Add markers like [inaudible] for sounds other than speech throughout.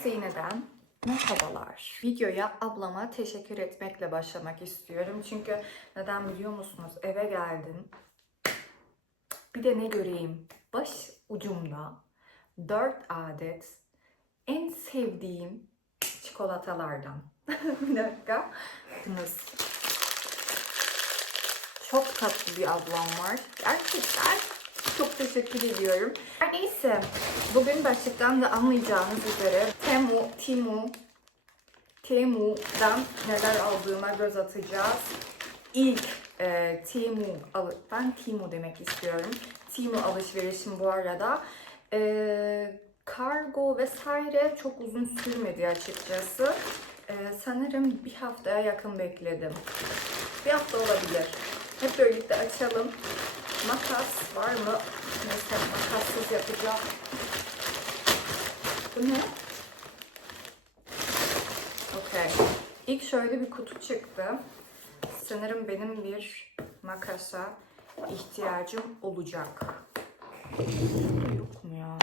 Herkese yeniden merhabalar. Videoya ablama teşekkür etmekle başlamak istiyorum. Çünkü neden biliyor musunuz? Eve geldim. Bir de ne göreyim? Baş ucumda 4 adet en sevdiğim çikolatalardan. [laughs] bir dakika. Bakınız. Çok tatlı bir ablam var. Gerçekten çok teşekkür ediyorum. Neyse, bugün başlıktan da anlayacağınız üzere Temu, Timu, Temu'dan neler aldığıma göz atacağız. İlk e, alı- ben Timu demek istiyorum. Timu alışverişim bu arada. E, kargo vesaire çok uzun sürmedi açıkçası. E, sanırım bir haftaya yakın bekledim. Bir hafta olabilir. Hep birlikte açalım. Makas var mı? Neyse makassız yapacağım. Bu ne? İlk şöyle bir kutu çıktı. Sanırım benim bir makasa ihtiyacım olacak. Yok mu ya?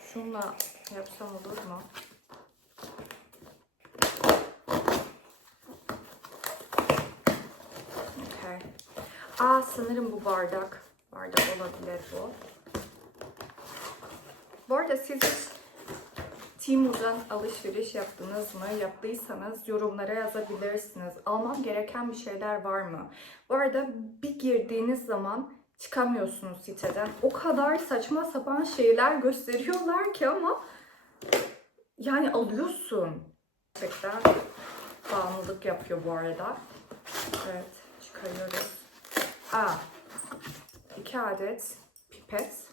Şunla yapsam olur mu? Okay. Aa sanırım bu bardak. Bardak olabilir bu. Bu arada siz hiç Timu'dan alışveriş yaptınız mı? Yaptıysanız yorumlara yazabilirsiniz. Almam gereken bir şeyler var mı? Bu arada bir girdiğiniz zaman çıkamıyorsunuz siteden. O kadar saçma sapan şeyler gösteriyorlar ki ama yani alıyorsun. Gerçekten bağımlılık yapıyor bu arada. Evet, çıkarıyoruz. Aa, iki adet pipet.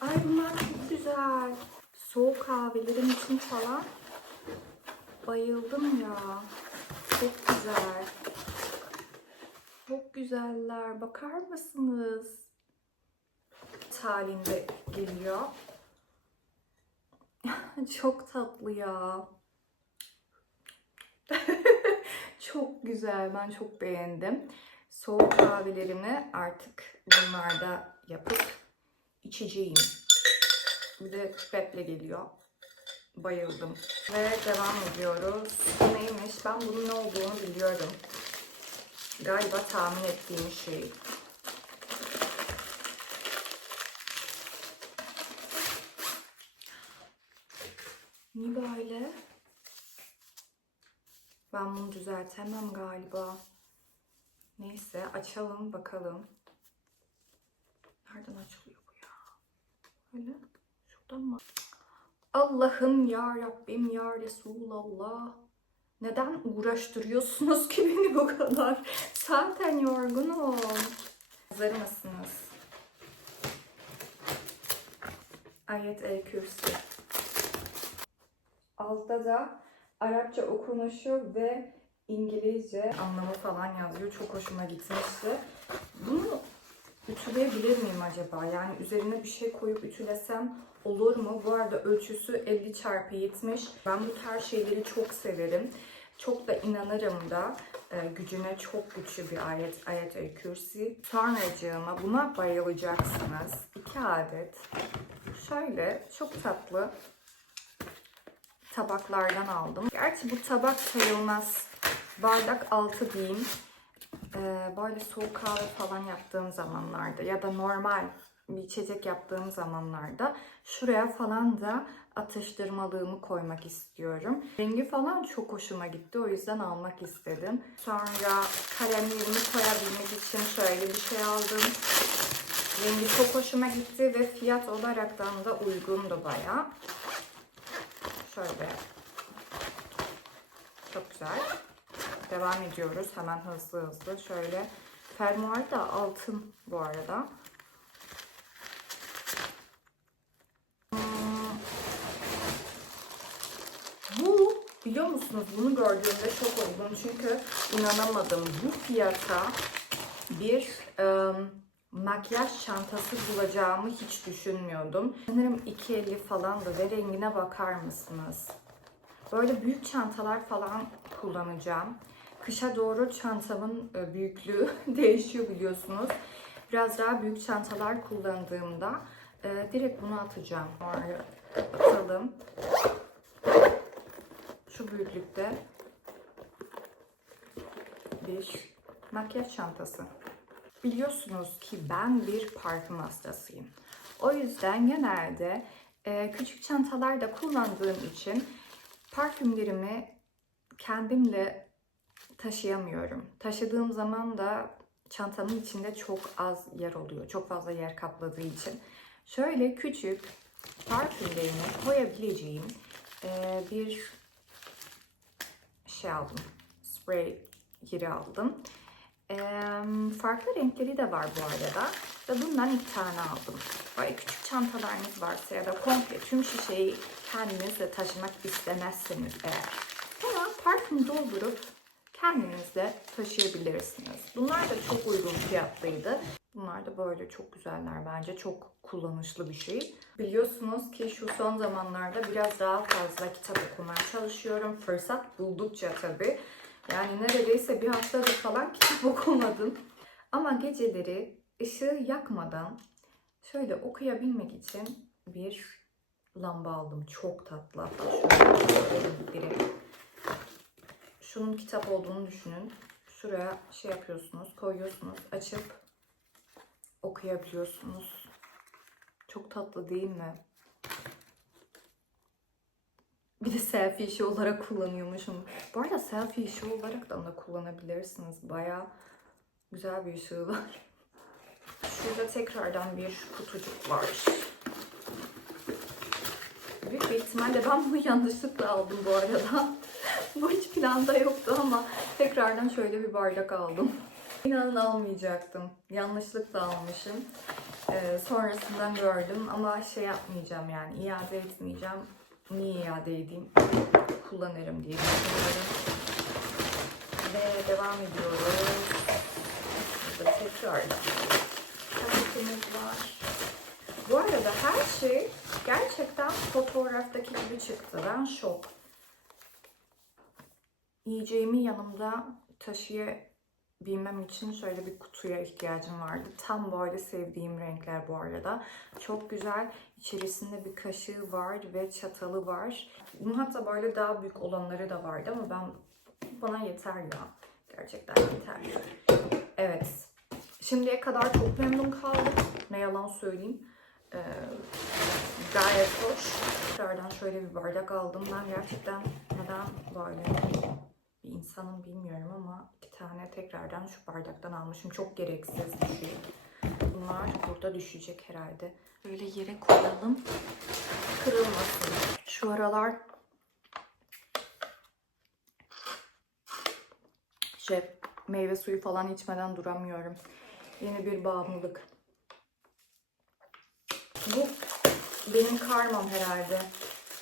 Ay bunlar çok güzel. Soğuk kahvelerim için falan. Bayıldım ya. Çok güzel. Çok güzeller. Bakar mısınız? Halinde geliyor. [laughs] Çok tatlı ya. [laughs] çok güzel. Ben çok beğendim. Soğuk kahvelerimi artık bunlarda yapıp içeceğim. Bir de pipetle geliyor. Bayıldım. Ve devam ediyoruz. Bu neymiş? Ben bunun ne olduğunu biliyorum. Galiba tahmin ettiğim şey. Niye böyle? Ben bunu düzeltemem galiba. Neyse açalım bakalım. Nereden açılıyor bu ya? Öyle. Şuradan mı? Allah'ım ya Rabbim ya Resulallah. Neden uğraştırıyorsunuz ki beni bu kadar? Zaten yorgunum. Hazır mısınız? Ayet el kürsi. Altta da Arapça okunuşu ve İngilizce anlamı falan yazıyor. Çok hoşuma gitmişti. Bunu ütüleyebilir miyim acaba? Yani üzerine bir şey koyup ütülesem olur mu? Bu arada ölçüsü 50 çarpı 70. Ben bu tarz şeyleri çok severim. Çok da inanırım da e, gücüne çok güçlü bir ayet, ayet el kürsi. Sonracığıma buna bayılacaksınız. 2 adet. Şöyle çok tatlı tabaklardan aldım. Gerçi bu tabak sayılmaz. Bardak altı diyeyim. Ee, böyle soğuk kahve falan yaptığım zamanlarda ya da normal bir içecek yaptığım zamanlarda şuraya falan da atıştırmalığımı koymak istiyorum. Rengi falan çok hoşuma gitti. O yüzden almak istedim. Sonra kalemlerimi koyabilmek için şöyle bir şey aldım. Rengi çok hoşuma gitti ve fiyat olaraktan da uygundu bayağı. Şöyle. Çok güzel. Devam ediyoruz. Hemen hızlı hızlı. Şöyle. Fermuar da altın bu arada. Bu biliyor musunuz bunu gördüğümde şok oldum. Çünkü inanamadım. Bu fiyata bir ım, makyaj çantası bulacağımı hiç düşünmüyordum. Sanırım 2.50 falandı ve rengine bakar mısınız? Böyle büyük çantalar falan kullanacağım. Kışa doğru çantamın e, büyüklüğü [laughs] değişiyor biliyorsunuz. Biraz daha büyük çantalar kullandığımda e, direkt bunu atacağım. Bunları atalım. Şu büyüklükte bir makyaj çantası. Biliyorsunuz ki ben bir parfüm hastasıyım. O yüzden genelde e, küçük çantalarda kullandığım için parfümlerimi kendimle taşıyamıyorum. Taşıdığım zaman da çantamın içinde çok az yer oluyor. Çok fazla yer kapladığı için. Şöyle küçük parfümlerimi koyabileceğim e, bir şey aldım. Spray yeri aldım. E, farklı renkleri de var bu arada. Ve bundan iki tane aldım. Böyle küçük çantalarınız varsa ya da komple tüm şişeyi kendinizle taşımak istemezseniz eğer. Buna parfüm doldurup kendinizle taşıyabilirsiniz. Bunlar da çok uygun fiyatlıydı. Bunlar da böyle çok güzeller bence. Çok kullanışlı bir şey. Biliyorsunuz ki şu son zamanlarda biraz daha fazla kitap okumaya çalışıyorum. Fırsat buldukça tabii. Yani neredeyse bir haftadır falan kitap [laughs] okumadım. Ama geceleri ışığı yakmadan şöyle okuyabilmek için bir lamba aldım. Çok tatlı. Şöyle. Şunun kitap olduğunu düşünün. Şuraya şey yapıyorsunuz, koyuyorsunuz, açıp okuyabiliyorsunuz. Çok tatlı değil mi? Bir de selfie işi olarak kullanıyormuşum. Bu arada selfie işi olarak da kullanabilirsiniz. Baya güzel bir ışığı var. Şurada tekrardan bir kutucuk var. Büyük bir ihtimalle ben bunu yanlışlıkla aldım bu arada. [laughs] bu hiç planda yoktu ama tekrardan şöyle bir bardak aldım. [laughs] İnanın almayacaktım. Yanlışlıkla almışım. Ee, sonrasından gördüm ama şey yapmayacağım yani iade etmeyeceğim. Niye iade edeyim? Kullanırım diye düşünüyorum. Ve devam ediyoruz. Burada tekrardan paketimiz var. Bu arada her şey gerçekten fotoğraftaki gibi çıktı. Ben şok. Yiyeceğimi yanımda taşıyabilmem için şöyle bir kutuya ihtiyacım vardı. Tam böyle sevdiğim renkler bu arada. Çok güzel. İçerisinde bir kaşığı var ve çatalı var. Bunun hatta böyle daha büyük olanları da vardı ama ben bana yeter ya. Gerçekten yeter. Evet. Şimdiye kadar çok memnun kaldım. Ne yalan söyleyeyim. Ee, gayet hoş. Tekrardan şöyle bir bardak aldım. Ben gerçekten neden böyle bir insanım bilmiyorum ama iki tane tekrardan şu bardaktan almışım. Çok gereksiz bir şey. Bunlar burada düşecek herhalde. Böyle yere koyalım. Kırılmasın. Şu aralar şey meyve suyu falan içmeden duramıyorum. Yeni bir bağımlılık. Bu benim karmam herhalde.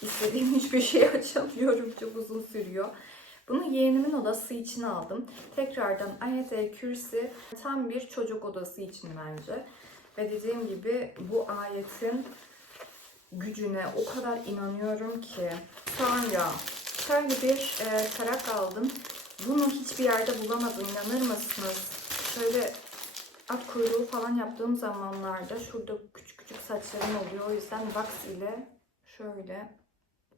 İstediğim hiçbir şey [laughs] açamıyorum. Çok uzun sürüyor. Bunu yeğenimin odası için aldım. Tekrardan ayet kürsi tam bir çocuk odası için bence. Ve dediğim gibi bu ayetin gücüne o kadar inanıyorum ki. Sonra şöyle bir e, tarak aldım. Bunu hiçbir yerde bulamadım. İnanır mısınız? Şöyle at kuyruğu falan yaptığım zamanlarda şurada küçük küçük saçlarım oluyor. O yüzden wax ile şöyle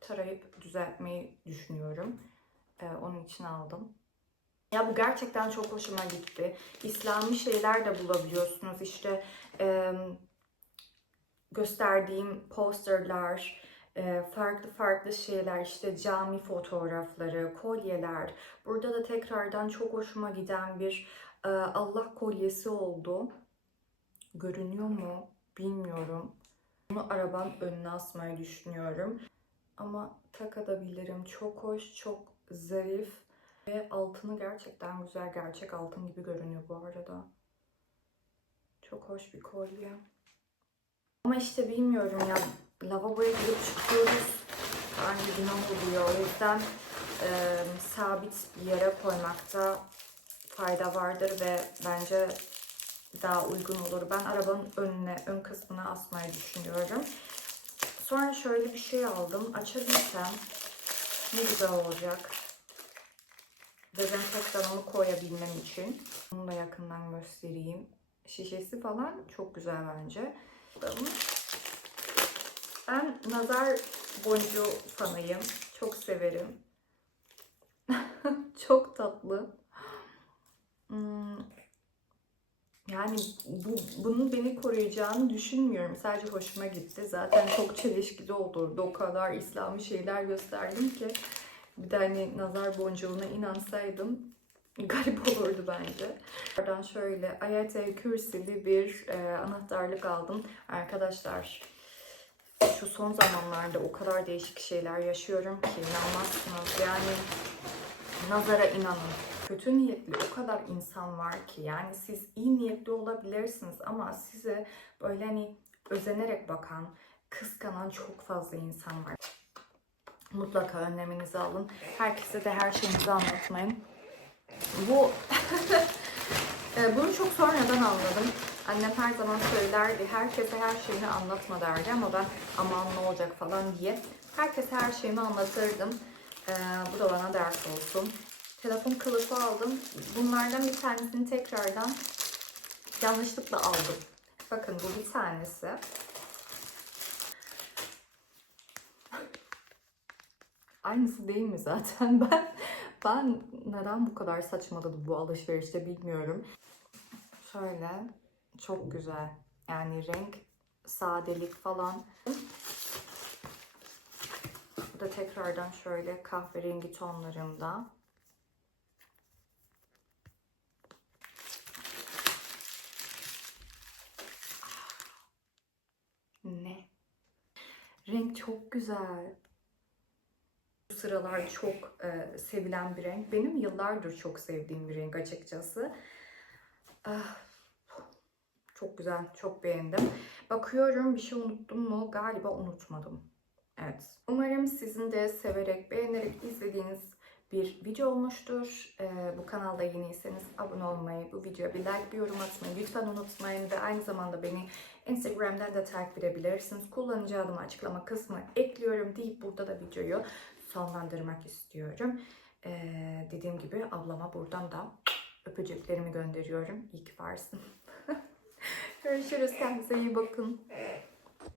tarayıp düzeltmeyi düşünüyorum. Ee, onun için aldım. Ya bu gerçekten çok hoşuma gitti. İslami şeyler de bulabiliyorsunuz. İşte e, gösterdiğim posterler, e, farklı farklı şeyler, işte cami fotoğrafları, kolyeler. Burada da tekrardan çok hoşuma giden bir e, Allah kolyesi oldu. Görünüyor mu bilmiyorum. Bunu arabanın önüne asmayı düşünüyorum. Ama takabilirim. Çok hoş, çok zarif. Ve altını gerçekten güzel. Gerçek altın gibi görünüyor bu arada. Çok hoş bir kolye. Ama işte bilmiyorum ya. Lavaboya girip çıkıyoruz. Aynı günah oluyor. O yüzden e, sabit bir yere koymakta fayda vardır ve bence daha uygun olur. Ben arabanın önüne, ön kısmına asmayı düşünüyorum. Sonra şöyle bir şey aldım. Açabilsem ne güzel olacak. Dezenfektanımı koyabilmem için. Bunu da yakından göstereyim. Şişesi falan çok güzel bence. Ben nazar boncuğu fanıyım. Çok severim. [laughs] çok tatlı. Yani bu, bunun beni koruyacağını düşünmüyorum. Sadece hoşuma gitti. Zaten çok çelişkili olurdu. O kadar İslami şeyler gösterdim ki. Bir de hani nazar boncuğuna inansaydım [laughs] garip olurdu bence. Oradan şöyle Ayet-el Kürsili bir e, anahtarlık aldım. Arkadaşlar şu son zamanlarda o kadar değişik şeyler yaşıyorum ki inanmazsınız. Yani nazara inanın. Kötü niyetli o kadar insan var ki yani siz iyi niyetli olabilirsiniz ama size böyle hani özenerek bakan, kıskanan çok fazla insan var. Mutlaka önleminizi alın. Herkese de her şeyinizi anlatmayın. Bu [laughs] e, bunu çok sonradan anladım. Annem her zaman söylerdi. Herkese her şeyini anlatma derdi ama ben aman ne olacak falan diye. Herkese her şeyimi anlatırdım. E, bu da bana ders olsun. Telefon kılıfı aldım. Bunlardan bir tanesini tekrardan yanlışlıkla aldım. Bakın bu bir tanesi. Aynısı değil mi zaten? [laughs] Ben ben neden bu kadar saçmaladım bu alışverişte bilmiyorum. Şöyle çok güzel. Yani renk, sadelik falan. Bu da tekrardan şöyle kahverengi tonlarında. Ne? Renk çok güzel. Bu sıralar çok e, sevilen bir renk. Benim yıllardır çok sevdiğim bir renk açıkçası. Ah, çok güzel, çok beğendim. Bakıyorum bir şey unuttum mu? Galiba unutmadım. Evet. Umarım sizin de severek, beğenerek izlediğiniz bir video olmuştur. Ee, bu kanalda yeniyseniz abone olmayı, bu videoya bir like, bir yorum atmayı lütfen unutmayın. Ve aynı zamanda beni Instagram'dan da takip edebilirsiniz. Kullanıcı adımı açıklama kısmına ekliyorum deyip burada da videoyu sonlandırmak istiyorum. Ee, dediğim gibi ablama buradan da öpücüklerimi gönderiyorum. İyi ki varsın. [laughs] Görüşürüz. Kendinize iyi bakın.